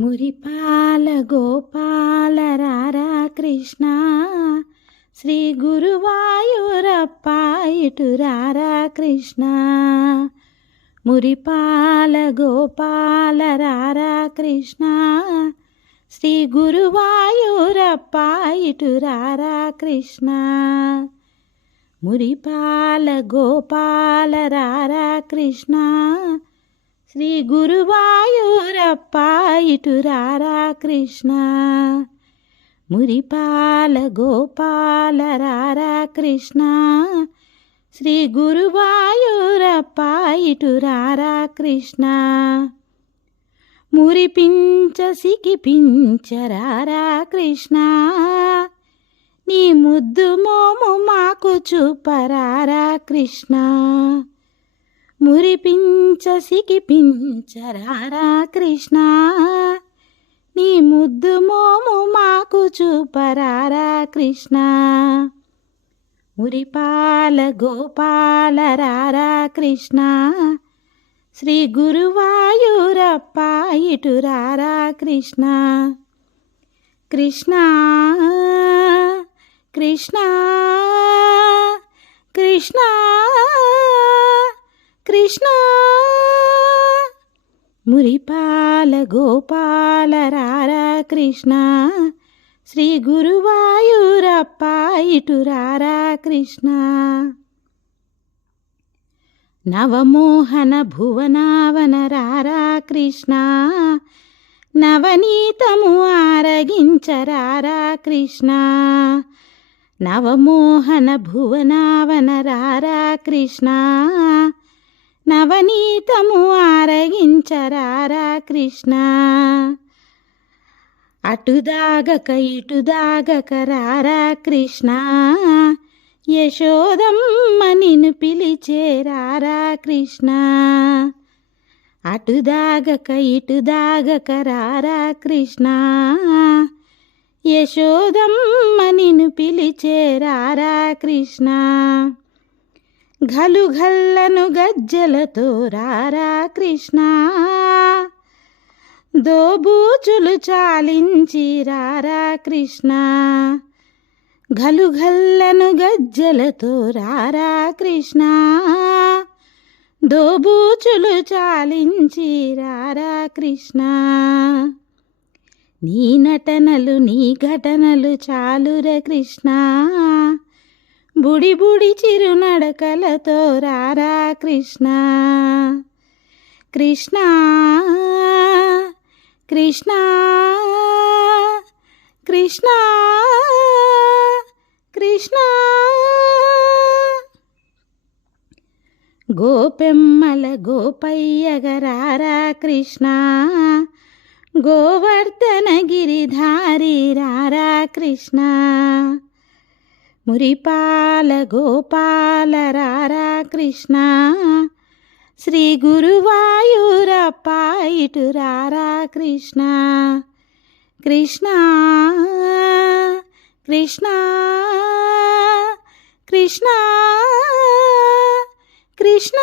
మురిపాల గోపాల రారా కృష్ణ, శ్రీ గురువాయూరప్ప ఇటు రారా కృష్ణ. మురిపాల గోపాల రారా కృష్ణ, శ్రీ గురువాయూరప్ప ఇటు రారా కృష్ణ. మురిపాల గోపాల రారా కృష్ణ, శ్రీ గురువాయూరప్ప ఇటు రారా కృష్ణ. మురిపాల గోపాల రారా కృష్ణ, శ్రీ గురువాయూరప్ప ఇటు రారా కృష్ణ. మురిపించ సిగిపించరారా కృష్ణ, నీ ముద్దు మోము మాకు చూపరారా కృష్ణ. మురిపించ సిగిపించరారా కృష్ణ, నీ ముద్దు మోము మాకు చూపరారా కృష్ణ. మురిపాల గోపాల రారా కృష్ణ, శ్రీ గురువాయూరప్ప ఇటు రారా కృష్ణ. కృష్ణ కృష్ణ కృష్ణ కృష్ణ. మురిపాల గోపాల రారా కృష్ణ, శ్రీ గురువాయూరప్ప ఇటు రారా కృష్ణ. నవమోహన భువనావన రారా కృష్ణ, నవనీతము ఆరగించరారా కృష్ణ. నవమోహన భువనావన రారా కృష్ణ, నవనీతము ఆరగించరారా కృష్ణ. అటుదాగక ఇటుదాగక రారా కృష్ణ, యశోదమ్మ నిన్ను పిలిచేరారా కృష్ణ. అటుదాగక ఇటుదాగక రారా కృష్ణ, యశోదమ్మ నిన్ను పిలిచేరారా కృష్ణ. ఘలుఘల్లను గజ్జలతో రారా కృష్ణ, దోబూచులు చాలించి రారా కృష్ణ. ఘలుఘల్లను గజ్జలతో రారా కృష్ణ, దోబూచులు చాలించి రారా కృష్ణ. నీ నటనలు నీ ఘటనలు చాలురే కృష్ణ, బుడి బుడి చిరునడకలతో రారా కృష్ణ. కృష్ణ కృష్ణ కృష్ణ కృష్ణ. గోపెమ్మల గోపయ్యగరారా కృష్ణ, గోవర్ధన గిరిధారి రారా కృష్ణ. మురిపాల గోపాల రారా కృష్ణ, శ్రీ గురువాయూరప్ప ఇటు రారా కృష్ణ. కృష్ణ కృష్ణ కృష్ణ కృష్ణ.